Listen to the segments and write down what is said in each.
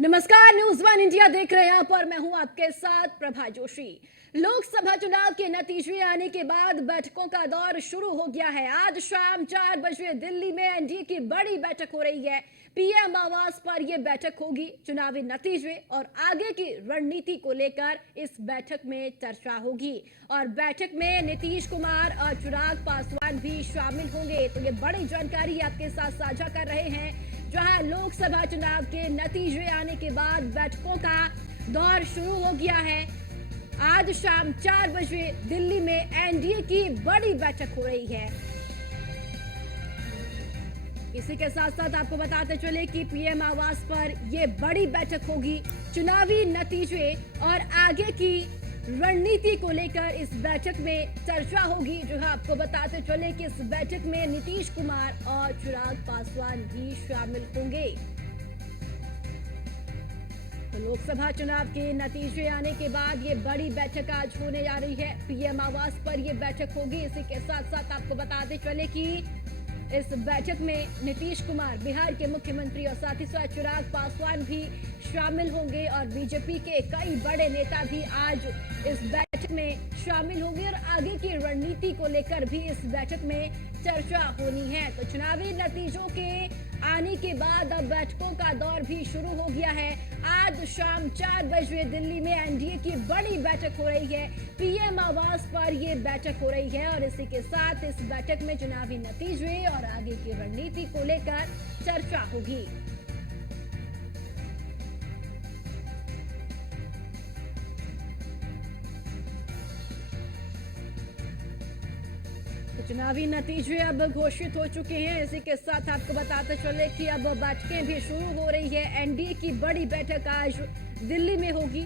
नमस्कार, news one India देख रहे हैं आप और मैं हूं आपके साथ प्रभा जोशी। लोकसभा चुनाव के नतीजे आने के बाद बैठकों का दौर शुरू हो गया है। आज शाम 4 बजे दिल्ली में एनडीए की बड़ी बैठक हो रही है। पीएम आवास पर यह बैठक होगी। चुनावी नतीजे और आगे की रणनीति को लेकर इस बैठक में चर्चा होगी और बैठक में नीतीश कुमार और चिराग पासवान भी शामिल होंगे। तो ये बड़ी जानकारी आपके साथ साझा कर रहे हैं, जहां लोकसभा चुनाव के नतीजे आने के बाद बैठकों का दौर शुरू हो गया है। आज शाम 4 बजे दिल्ली में एनडीए की बड़ी बैठक हो रही है। इसी के साथ साथ आपको बताते चले कि पीएम आवास पर यह बड़ी बैठक होगी। चुनावी नतीजे और आगे की रणनीति को लेकर इस बैठक में चर्चा होगी। जो आपको बताते चले कि इस बैठक में नीतीश कुमार और चिराग पासवान भी शामिल होंगे। तो लोकसभा चुनाव के नतीजे आने के बाद ये बड़ी बैठक आज होने जा रही है। पीएम आवास पर यह बैठक होगी। इसी के साथ साथ आपको बताते चले कि इस बैठक में नीतीश कुमार बिहार के मुख्यमंत्री और साथ ही साथ चिराग पासवान भी शामिल होंगे और बीजेपी के कई बड़े नेता भी आज इस बैठक में शामिल होंगे और आगे की रणनीति को लेकर भी इस बैठक में चर्चा होनी है। तो चुनावी नतीजों के आने के बाद अब बैठकों का दौर भी शुरू हो गया है। आज शाम 4 बजे दिल्ली में एनडीए की बड़ी बैठक हो रही है। पीएम आवास पर ये बैठक हो रही है और इसी के साथ इस बैठक में चुनावी नतीजे और आगे की रणनीति को लेकर चर्चा होगी। चुनावी नतीजे अब घोषित हो चुके हैं। इसी के साथ आपको बताते चले कि अब बैठकें भी शुरू हो रही है। एनडीए की बड़ी बैठक आज दिल्ली में होगी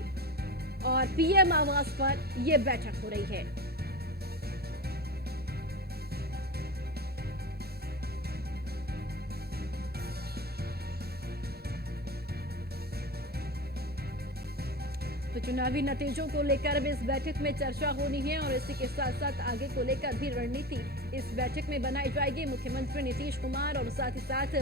और पीएम आवास पर यह बैठक हो रही है। तो चुनावी नतीजों को लेकर भी इस बैठक में चर्चा होनी है और इसी के साथ साथ आगे को लेकर भी रणनीति इस बैठक में बनाई जाएगी। मुख्यमंत्री नीतीश कुमार और साथ ही साथ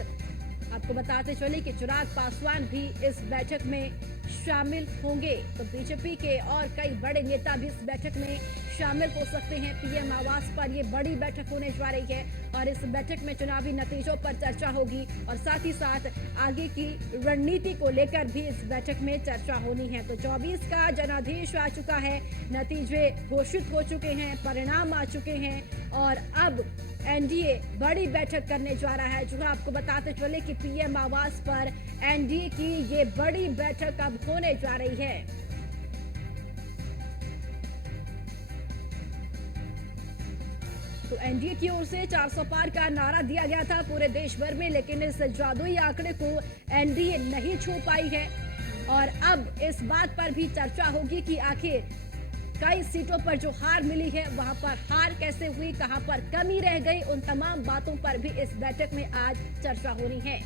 आपको बताते चले कि चिराग पासवान भी इस बैठक में शामिल होंगे। तो बीजेपी के और कई बड़े नेता भी इस बैठक में शामिल हो सकते हैं। पीएम आवास पर यह बड़ी बैठक होने जा रही है और इस बैठक में चुनावी नतीजों पर चर्चा होगी और साथ ही साथ आगे की रणनीति को लेकर भी इस बैठक में चर्चा होनी है। तो 24 का जनादेश आ चुका है, नतीजे घोषित हो चुके हैं, परिणाम आ चुके हैं और अब एनडीए बड़ी बैठक करने जा रहा है। जो आपको बताते चले कि पीएम आवास पर एनडीए की ये बड़ी बैठक अब होने जा रही है। तो एनडीए की ओर से 400 पार का नारा दिया गया था पूरे देश भर में, लेकिन इस जादुई आंकड़े को एनडीए नहीं छू पाई है और अब इस बात पर भी चर्चा होगी कि आखिर कई सीटों पर जो हार मिली है वहां पर हार कैसे हुई, कहां पर कमी रह गई, उन तमाम बातों पर भी इस बैठक में आज चर्चा होनी है।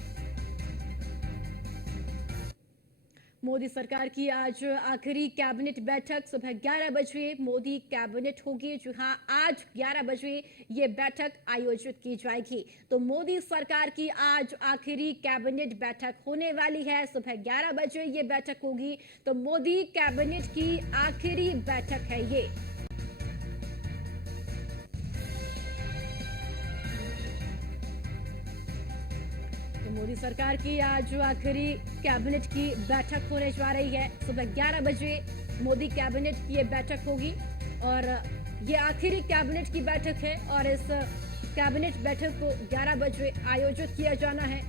मोदी सरकार की आज आखिरी कैबिनेट बैठक सुबह 11 बजे मोदी कैबिनेट होगी। जहां आज 11 बजे ये बैठक आयोजित की जाएगी। तो मोदी सरकार की आज आखिरी कैबिनेट बैठक होने वाली है। सुबह 11 बजे ये बैठक होगी। तो मोदी कैबिनेट की आखिरी बैठक है ये। मोदी सरकार की आज आखिरी कैबिनेट की बैठक होने जा रही है। सुबह 11 बजे मोदी कैबिनेट की ये बैठक होगी और ये आखिरी कैबिनेट की बैठक है और इस कैबिनेट बैठक को 11 बजे आयोजित किया जाना है।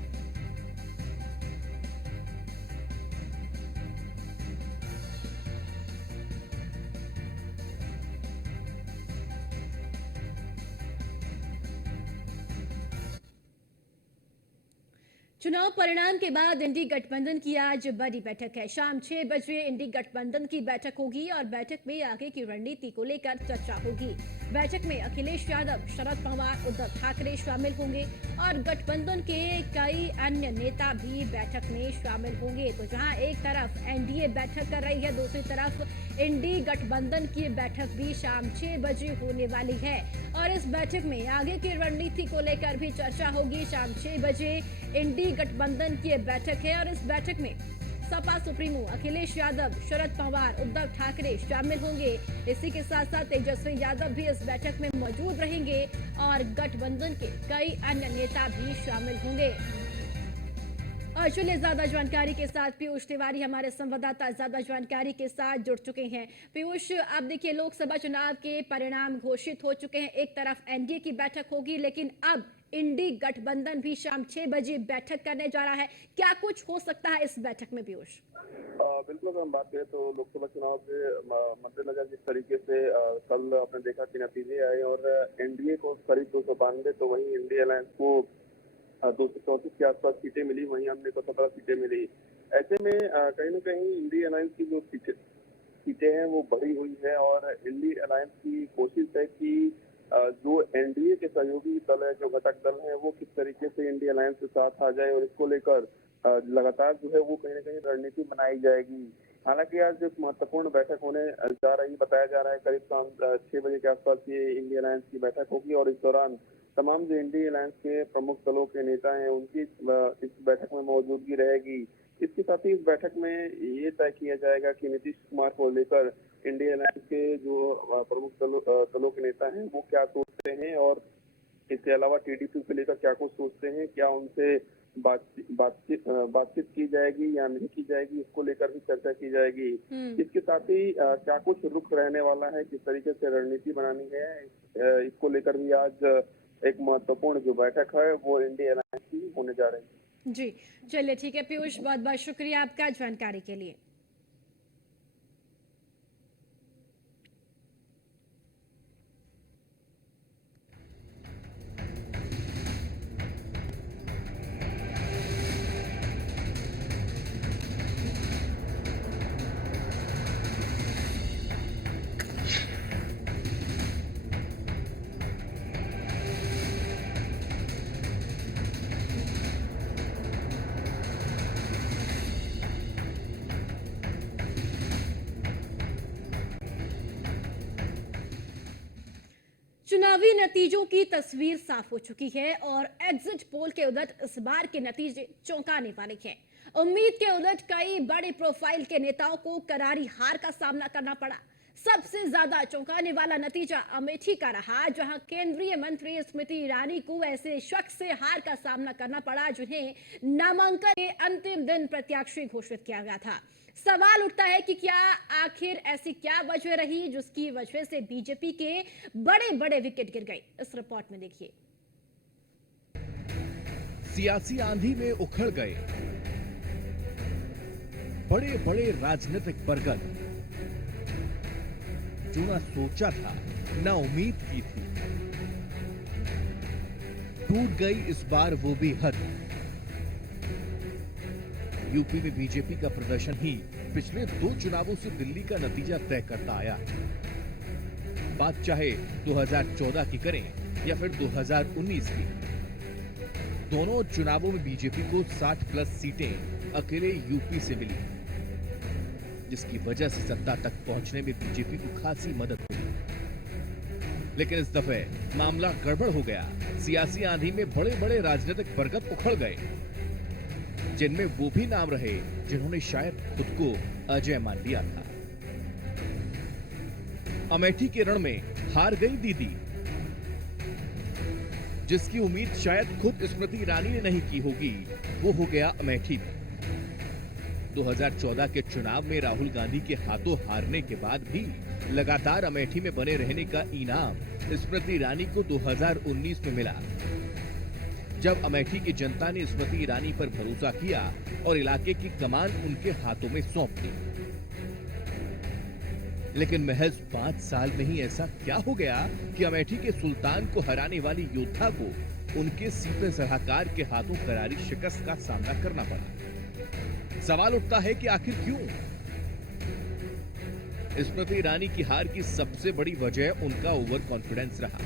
चुनाव परिणाम के बाद इंडी गठबंधन की आज बड़ी बैठक है। शाम 6 बजे इंडी गठबंधन की बैठक होगी और बैठक में आगे की रणनीति को लेकर चर्चा होगी। बैठक में अखिलेश यादव, शरद पवार, उद्धव ठाकरे शामिल होंगे और गठबंधन के कई अन्य नेता भी बैठक में शामिल होंगे। तो जहां एक तरफ एनडीए बैठक कर रही है, दूसरी तरफ इंडी गठबंधन की बैठक भी शाम 6 बजे होने वाली है और इस बैठक में आगे की रणनीति को लेकर भी चर्चा होगी। शाम 6 बजे इंडी गठबंधन की बैठक है और इस बैठक में सपा सुप्रीमो अखिलेश यादव, शरद पवार, उद्धव ठाकरे शामिल होंगे। इसी के साथ साथ तेजस्वी यादव भी इस बैठक में मौजूद रहेंगे और गठबंधन के कई अन्य नेता भी शामिल होंगे। और चलिए ज्यादा जानकारी के साथ पीयूष तिवारी हमारे संवाददाता ज्यादा जानकारी के साथ जुड़ चुके हैं। पीयूष, आप देखिए लोकसभा चुनाव के परिणाम घोषित हो चुके हैं। एक तरफ एनडीए की बैठक होगी, लेकिन अब इंडी गठबंधन भी शाम 6 बजे बैठक करने जा रहा है। क्या कुछ हो सकता है इस बैठक में पीयूष? बिल्कुल, अगर हम बात करें तो लोकसभा चुनाव के मद्देनजर जिस तरीके से कल आपने देखा कि नतीजे आए और एनडीए को करीब 292 तो वहीं इंडिया अलायंस को 234 के आसपास सीटें मिली, वहीं हमने को 17 सीटें मिली। ऐसे में कहीं ना कहीं इंडिया अलायंस की जो सीटें हैं वो बढ़ी हुई है और इंडिया अलायंस की कोशिश है कि जो एनडीए के सहयोगी दल है, जो घटक दल है, वो किस तरीके से इंडिया अलायंस के साथ आ जाए और इसको लेकर लगातार जो है वो कहीं ना कहीं रणनीति बनाई जाएगी। हालांकि आज एक महत्वपूर्ण बैठक होने जा रही बताया जा रहा है। करीब शाम 6 बजे के आसपास ये इंडिया अलायंस की बैठक होगी और इस दौरान तमाम जो इंडिया अलायंस के प्रमुख दलों के नेता हैं उनकी इस बैठक में मौजूदगी रहेगी। इसके साथ ही इस बैठक में ये तय किया जाएगा कि नीतीश कुमार को लेकर इंडिया अलायंस के जो प्रमुख दलों के नेता हैं वो क्या सोचते हैं और इसके अलावा टीडीपी को लेकर क्या कुछ सोचते हैं, क्या उनसे बातचीत की जाएगी या नहीं की जाएगी, इसको लेकर भी चर्चा की जाएगी। इसके साथ ही क्या कुछ रुख रहने वाला है, किस तरीके से रणनीति बनानी है, इसको लेकर भी आज एक महत्वपूर्ण जो बैठक है वो इंडिया अलायंस की होने जा रही है। जी चलिए ठीक है पीयूष, बहुत बहुत शुक्रिया आपका जानकारी के लिए। चुनावी नतीजों की तस्वीर साफ हो चुकी है और एग्जिट पोल के उलट इस बार के नतीजे चौंकाने वाले हैं। उम्मीद के उलट कई बड़े प्रोफाइल के नेताओं को करारी हार का सामना करना पड़ा। सबसे ज्यादा चौंकाने वाला नतीजा अमेठी का रहा, जहां केंद्रीय मंत्री स्मृति ईरानी को ऐसे शख्स से हार का सामना करना पड़ा जिन्हें नामांकन के अंतिम दिन प्रत्याशी घोषित किया गया था। सवाल उठता है कि क्या आखिर ऐसी क्या वजह रही जिसकी वजह से बीजेपी के बड़े बड़े विकेट गिर गए। इस रिपोर्ट में देखिए। सियासी आंधी में उखड़ गए बड़े बड़े राजनीतिक बरगद। जो ना सोचा था, ना उम्मीद की थी, टूट गई इस बार वो भी हद। यूपी में बीजेपी का प्रदर्शन ही पिछले 2 चुनावों से दिल्ली का नतीजा तय करता आया। बात चाहे 2014 की करें या फिर 2019 की, दोनों चुनावों में बीजेपी को 60+ सीटें अकेले यूपी से मिली, जिसकी वजह से सत्ता तक पहुंचने में बीजेपी को खासी मदद हुई। लेकिन इस दफे मामला गड़बड़ हो गया। सियासी आंधी में बड़े बड़े राजनीतिक बरगद उखड़ गए, जिनमें वो भी नाम रहे जिन्होंने शायद खुद को अजय मान लिया था। अमेठी के रण में हार गई दीदी, जिसकी उम्मीद शायद खुद स्मृति ईरानी ने नहीं की होगी, वो हो गया अमेठी में। 2014 के चुनाव में राहुल गांधी के हाथों हारने के बाद भी लगातार अमेठी में बने रहने का इनाम स्मृति ईरानी को 2019 में मिला, जब अमेठी की जनता ने स्मृति ईरानी पर भरोसा किया और इलाके की कमान उनके हाथों में सौंप दी। लेकिन महज 5 साल में ही ऐसा क्या हो गया कि अमेठी के सुल्तान को हराने वाली योद्धा को उनके सीपे सलाहकार के हाथों करारी शिकस्त का सामना करना पड़ा। सवाल उठता है कि आखिर क्यों? स्मृति ईरानी की हार की सबसे बड़ी वजह उनका ओवर कॉन्फिडेंस रहा।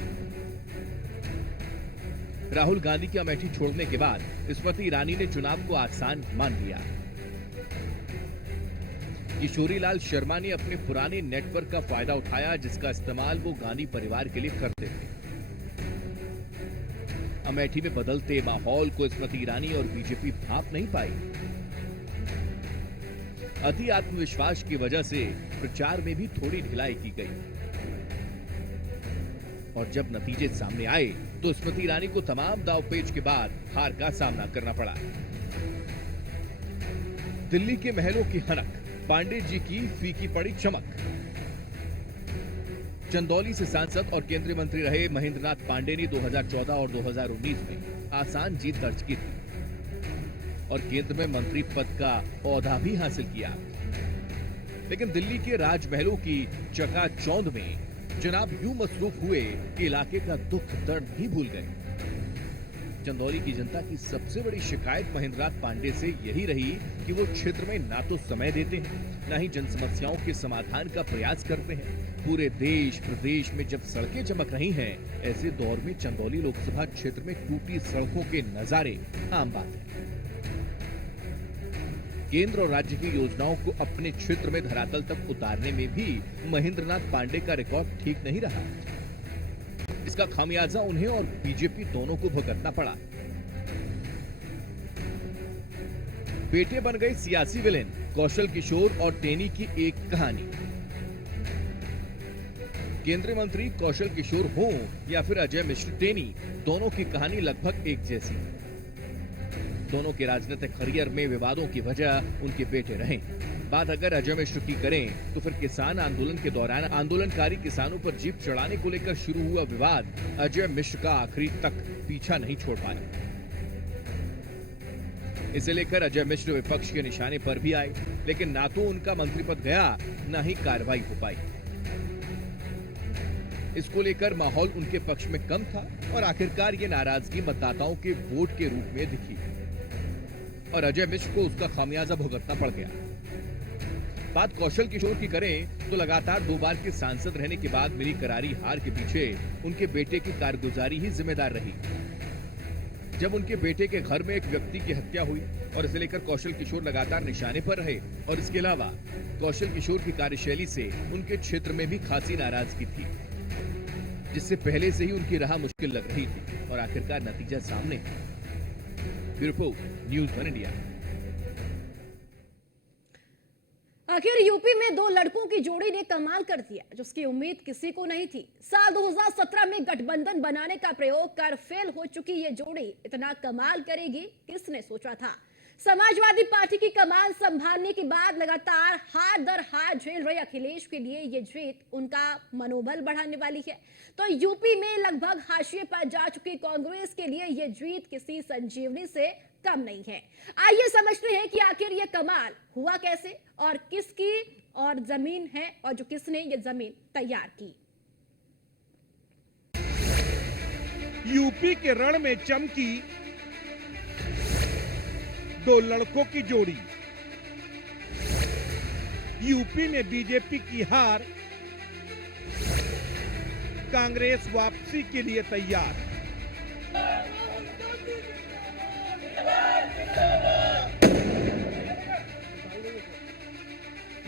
राहुल गांधी की अमेठी छोड़ने के बाद स्मृति ईरानी ने चुनाव को आसान मान लिया। किशोरीलाल शर्मा ने अपने पुराने नेटवर्क का फायदा उठाया, जिसका इस्तेमाल वो गांधी परिवार के लिए करते थे। अमेठी में बदलते माहौल को स्मृति ईरानी और बीजेपी भांप नहीं पाई। अति आत्मविश्वास की वजह से प्रचार में भी थोड़ी ढिलाई की गई और जब नतीजे सामने आए तो स्मृति ईरानी को तमाम दांवपेच के बाद हार का सामना करना पड़ा। दिल्ली के महलों की हनक, पांडे जी की फीकी पड़ी चमक। चंदौली से सांसद और केंद्रीय मंत्री रहे महेंद्रनाथ पांडे ने 2014 और 2019 में आसान जीत दर्ज की थी और केंद्र में मंत्री पद का ओहदा भी हासिल किया। लेकिन दिल्ली के राजमहलों की चकाचौंध में जनाब यूं मसरूफ हुए कि इलाके का दुख दर्द ही भूल गए। चंदौली की जनता की सबसे बड़ी शिकायत महेंद्रनाथ पांडे से यही रही कि वो क्षेत्र में ना तो समय देते हैं, ना ही जन समस्याओं के समाधान का प्रयास करते हैं। पूरे देश प्रदेश में जब सड़कें चमक रही हैं, ऐसे दौर में चंदौली लोकसभा क्षेत्र में टूटी सड़कों के नजारे आम बात है। केंद्र और राज्य की योजनाओं को अपने क्षेत्र में धरातल तक उतारने में भी महेंद्रनाथ पांडे का रिकॉर्ड ठीक नहीं रहा। इसका खामियाजा उन्हें और बीजेपी दोनों को भुगतना पड़ा। बेटे बन गए सियासी विलेन, कौशल किशोर और टेनी की एक कहानी। केंद्रीय मंत्री कौशल किशोर हो या फिर अजय मिश्र टेनी, दोनों की कहानी लगभग एक जैसी। दोनों के राजनीतिक करियर में विवादों की वजह उनके बेटे रहे। बात अगर अजय मिश्र की करें तो फिर किसान आंदोलन के दौरान आंदोलनकारी किसानों पर जीप चढ़ाने को लेकर शुरू हुआ विवाद अजय मिश्र का आखिरी तक पीछा नहीं छोड़ पाया। इसे लेकर अजय मिश्र विपक्ष के निशाने पर भी आए, लेकिन ना तो उनका मंत्री पद गया, ना ही कार्रवाई हो पाई। इसको लेकर माहौल उनके पक्ष में कम था और आखिरकार ये नाराजगी मतदाताओं के वोट के रूप में दिखी और अजय मिश्र को उसका खामियाजा भुगतना पड़ गया। बात कौशल किशोर की करें तो लगातार 2 बार के सांसद रहने के बाद मिली करारी हार के पीछे उनके बेटे की कारगुजारी ही जिम्मेदार रही। जब उनके बेटे के घर में एक व्यक्ति की हत्या हुई और इसे लेकर कौशल किशोर लगातार निशाने पर रहे और इसके अलावा कौशल किशोर की कार्यशैली से उनके क्षेत्र में भी खासी नाराजगी थी, जिससे पहले से ही उनकी राह मुश्किल लग रही थी और आखिरकार नतीजा सामने। Report news 1 India. आखिर यूपी में 2 लड़कों की जोड़ी ने कमाल कर दिया, जिसकी उम्मीद किसी को नहीं थी। साल 2017 में गठबंधन बनाने का प्रयोग कर फेल हो चुकी ये जोड़ी इतना कमाल करेगी, किसने सोचा था। समाजवादी पार्टी की कमान संभालने के बाद लगातार हार दर हार झेल रहे अखिलेश के लिए ये जीत उनका मनोबल बढ़ाने वाली है। तो यूपी में लगभग हाशिए पर जा चुकी कांग्रेस के लिए ये जीत किसी संजीवनी से कम नहीं है। आइए समझते हैं कि आखिर ये कमाल हुआ कैसे और किसकी और जमीन है और जो किसने ये जमीन तैयार की। यूपी के रण में चमकी 2 लड़कों की जोड़ी। यूपी में बीजेपी की हार, कांग्रेस वापसी के लिए तैयार।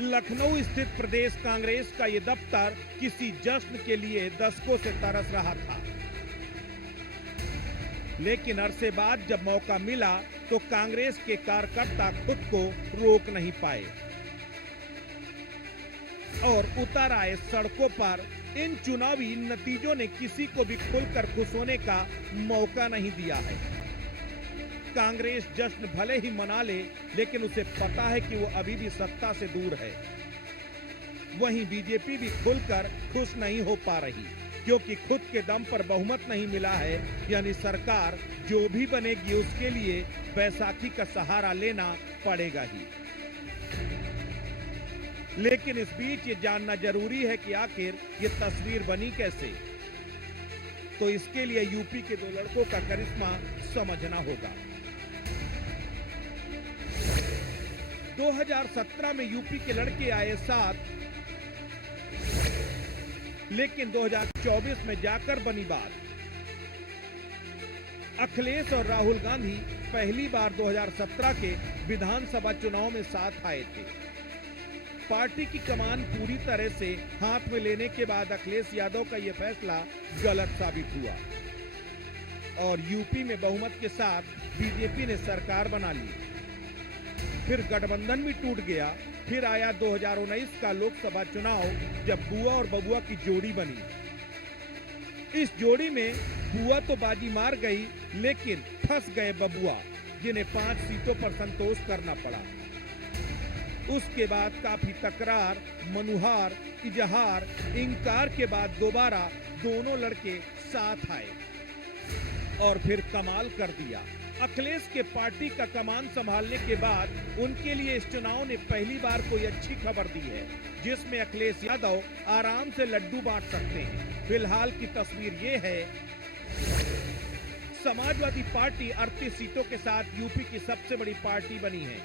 लखनऊ स्थित प्रदेश कांग्रेस का यह दफ्तर किसी जश्न के लिए दशकों से तरस रहा था, लेकिन अरसे बाद जब मौका मिला तो कांग्रेस के कार्यकर्ता खुद को रोक नहीं पाए और उतर आए सड़कों पर। इन चुनावी नतीजों ने किसी को भी खुलकर खुश होने का मौका नहीं दिया है। कांग्रेस जश्न भले ही मना ले, लेकिन उसे पता है कि वो अभी भी सत्ता से दूर है। वहीं बीजेपी भी खुलकर खुश नहीं हो पा रही, क्योंकि खुद के दम पर बहुमत नहीं मिला है। यानी सरकार जो भी बनेगी उसके लिए बैसाखी का सहारा लेना पड़ेगा ही। लेकिन इस बीच ये जानना जरूरी है कि आखिर ये तस्वीर बनी कैसे। तो इसके लिए यूपी के 2 लड़कों का करिश्मा समझना होगा। 2017 में यूपी के लड़के आए 7, लेकिन 2024 में जाकर बनी बात। अखिलेश और राहुल गांधी पहली बार 2017 के विधानसभा चुनाव में साथ आए थे। पार्टी की कमान पूरी तरह से हाथ में लेने के बाद अखिलेश यादव का यह फैसला गलत साबित हुआ और यूपी में बहुमत के साथ बीजेपी ने सरकार बना ली। फिर गठबंधन भी टूट गया। फिर आया 2019 का लोकसभा चुनाव, जब बुआ और बबुआ की जोड़ी बनी। इस जोड़ी में बुआ तो बाजी मार गई, लेकिन फंस गए बबुआ, जिन्हें 5 सीटों पर संतोष करना पड़ा। उसके बाद काफी तकरार, मनुहार, इजहार, इंकार के बाद दोबारा दोनों लड़के साथ आए और फिर कमाल कर दिया। अखिलेश के पार्टी का कमान संभालने के बाद उनके लिए इस चुनाव ने पहली बार कोई अच्छी खबर दी है, जिसमें अखिलेश यादव आराम से लड्डू बांट सकते हैं। फिलहाल की तस्वीर ये है। समाजवादी पार्टी 38 सीटों के साथ यूपी की सबसे बड़ी पार्टी बनी है,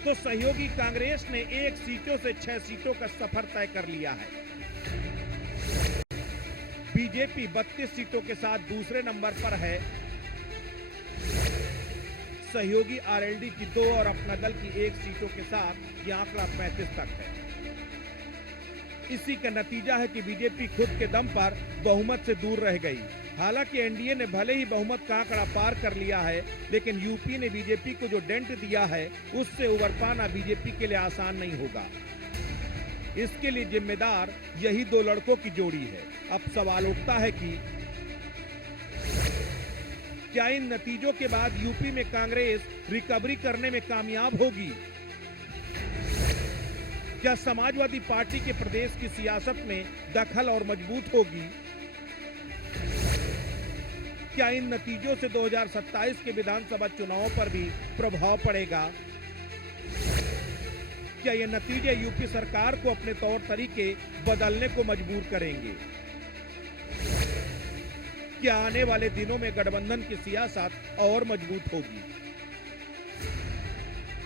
तो सहयोगी कांग्रेस ने 1 सीटों से 6 सीटों का सफर तय कर लिया है। बीजेपी 32 सीटों के साथ दूसरे नंबर पर है। सहयोगी आरएलडी की 2 और अपना दल की 1 सीटों के साथ यह आंकड़ा 35 तक है। इसी का नतीजा है कि बीजेपी खुद के दम पर बहुमत से दूर रह गई। हालांकि एनडीए ने भले ही बहुमत का आंकड़ा पार कर लिया है, लेकिन यूपी ने बीजेपी को जो डेंट दिया है, उससे उबर पाना बीजेपी के लिए आसान नहीं होगा। इसके लिए जिम्मेदार यही 2 लड़कों की जोड़ी है। अब सवाल उठता है कि क्या इन नतीजों के बाद यूपी में कांग्रेस रिकवरी करने में कामयाब होगी? क्या समाजवादी पार्टी के प्रदेश की सियासत में दखल और मजबूत होगी? क्या इन नतीजों से 2027 के विधानसभा चुनावों पर भी प्रभाव पड़ेगा? क्या ये नतीजे यूपी सरकार को अपने तौर तरीके बदलने को मजबूर करेंगे? क्या आने वाले दिनों में गठबंधन की सियासत और मजबूत होगी?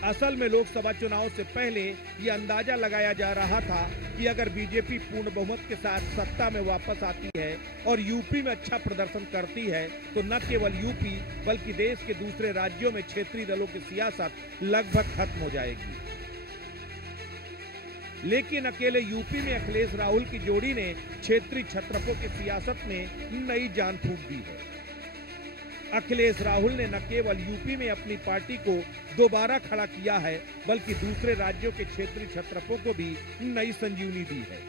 असल में लोकसभा चुनाव से पहले ये अंदाजा लगाया जा रहा था कि अगर बीजेपी पूर्ण बहुमत के साथ सत्ता में वापस आती है और यूपी में अच्छा प्रदर्शन करती है, तो न केवल यूपी बल्कि देश के दूसरे राज्यों में क्षेत्रीय दलों की सियासत लगभग खत्म हो जाएगी। लेकिन अकेले यूपी में अखिलेश राहुल की जोड़ी ने क्षेत्रीय छत्रपों की सियासत में नई जान फूंक दी है। अखिलेश राहुल ने न केवल यूपी में अपनी पार्टी को दोबारा खड़ा किया है, बल्कि दूसरे राज्यों के क्षेत्रीय छत्रपों को भी नई संजीवनी दी है।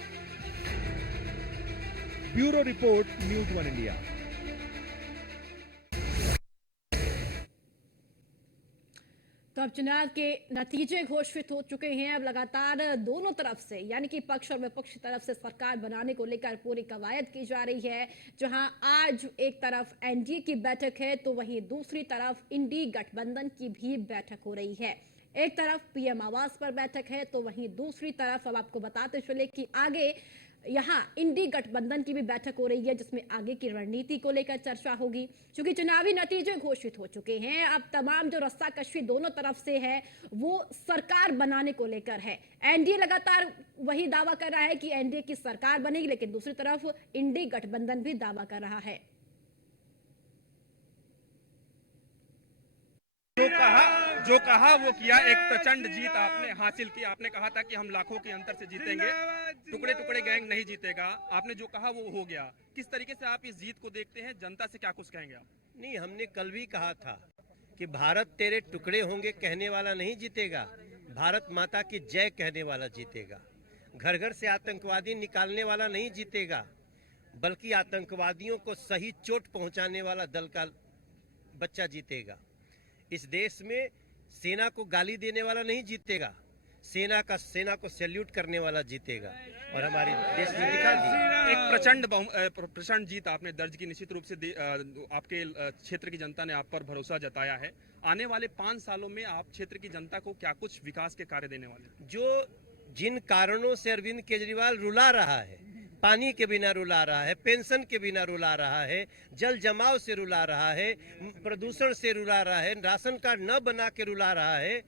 Bureau report, news 1 India. तो अब चुनाव के नतीजे घोषित हो चुके हैं। अब लगातार दोनों तरफ से, यानी कि पक्ष और विपक्ष की तरफ से सरकार बनाने को लेकर पूरी कवायद की जा रही है। जहां आज एक तरफ एनडीए की बैठक है, तो वहीं दूसरी तरफ इंडी गठबंधन की भी बैठक हो रही है। एक तरफ पीएम आवास पर बैठक है, तो वहीं दूसरी तरफ अब आपको बताते चले कि आगे यहाँ इंडी गठबंधन की भी बैठक हो रही है, जिसमें आगे की रणनीति को लेकर चर्चा होगी। क्योंकि चुनावी नतीजे घोषित हो चुके हैं, अब तमाम जो रस्साकशी दोनों तरफ से है वो सरकार बनाने को लेकर है। एनडीए लगातार वही दावा कर रहा है कि एनडीए की सरकार बनेगी, लेकिन दूसरी तरफ इंडी गठबंधन भी दावा कर रहा है। जो कहा वो किया। एक प्रचंड जीत आपने हासिल की। आपने कहा था कि हम लाखों के अंतर से जीतेंगे, टुकड़े टुकड़े गैंग नहीं जीतेगा। आपने जो कहा वो हो गया। किस तरीके से आप इस जीत को देखते हैं? जनता से क्या कुछ कहेंगे आप? नहीं, हमने कल भी कहा था कि भारत तेरे टुकड़े होंगे कहने वाला नहीं जीतेगा, भारत माता की जय कहने वाला जीतेगा। घर घर से आतंकवादी निकालने वाला नहीं जीतेगा, बल्कि आतंकवादियों को सही चोट पहुंचाने वाला दल का बच्चा जीतेगा। इस देश में सेना को गाली देने वाला नहीं जीतेगा, सेना को सैल्यूट करने वाला जीतेगा। और हमारे देश में दिखा दी एक प्रचंड जीत आपने दर्ज की। निश्चित रूप से आपके क्षेत्र की जनता ने आप पर भरोसा जताया है। आने वाले 5 सालों में आप क्षेत्र की जनता को क्या कुछ विकास के कार्य देने वाले? जिन कारणों से अरविंद केजरीवाल रुला रहा है, पानी के बिना रुला रहा है, पेंशन के बिना रुला रहा है, जल जमाव से रुला रहा है, प्रदूषण से रुला रहा है, राशन कार्ड न बना के रुला रहा है,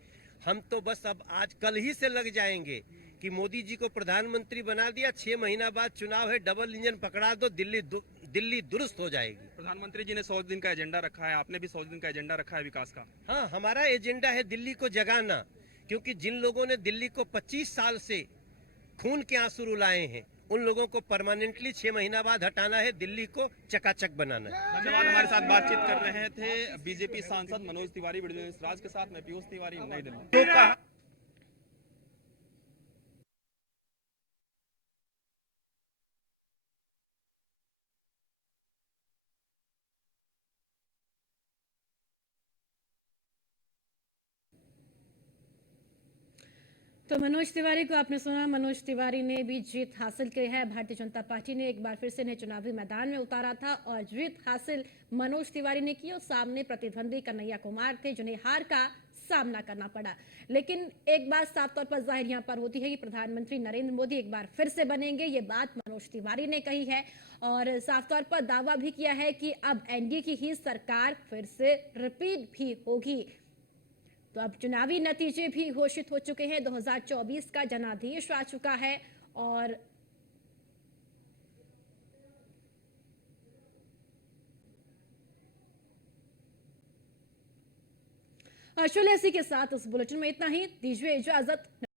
हम तो बस अब आज कल ही से लग जाएंगे कि मोदी जी को प्रधानमंत्री बना दिया, 6 महीना बाद चुनाव है, डबल इंजन पकड़ा दो, दिल्ली दुरुस्त हो जाएगी। प्रधानमंत्री जी ने 100 दिन का एजेंडा रखा है, आपने भी 100 दिन का एजेंडा रखा है विकास का। हाँ, हमारा एजेंडा है दिल्ली को जगाना, क्योंकि जिन लोगों ने दिल्ली को 25 साल से खून के आंसू रुलाए हैं, उन लोगों को परमानेंटली 6 महीना बाद हटाना है, दिल्ली को चकाचक बनाना है। धन्यवाद। हमारे साथ बातचीत कर रहे थे बीजेपी सांसद मनोज तिवारी, वीडियो जर्नलिस्ट राज के साथ मैं पीयूष तिवारी, नई दिल्ली। तो मनोज तिवारी को आपने सुना। मनोज तिवारी ने भी जीत हासिल की है। भारतीय जनता पार्टी ने एक बार फिर से इन्हें चुनावी मैदान में उतारा था और जीत हासिल मनोज तिवारी ने की और सामने प्रतिद्वंदी कन्हैया कुमार थे जिन्हें हार का सामना करना पड़ा। लेकिन एक बात साफ तौर पर जाहिर यहां पर होती है कि प्रधानमंत्री नरेंद्र मोदी एक बार फिर से बनेंगे, ये बात मनोज तिवारी ने कही है और साफ तौर पर दावा भी किया है कि अब एनडीए की ही सरकार फिर से रिपीट भी होगी। तो अब चुनावी नतीजे भी घोषित हो चुके हैं। 2024 का जनादेश आ चुका है और चलिए इसी के साथ इस बुलेटिन में इतना ही। दीजिए इजाजत।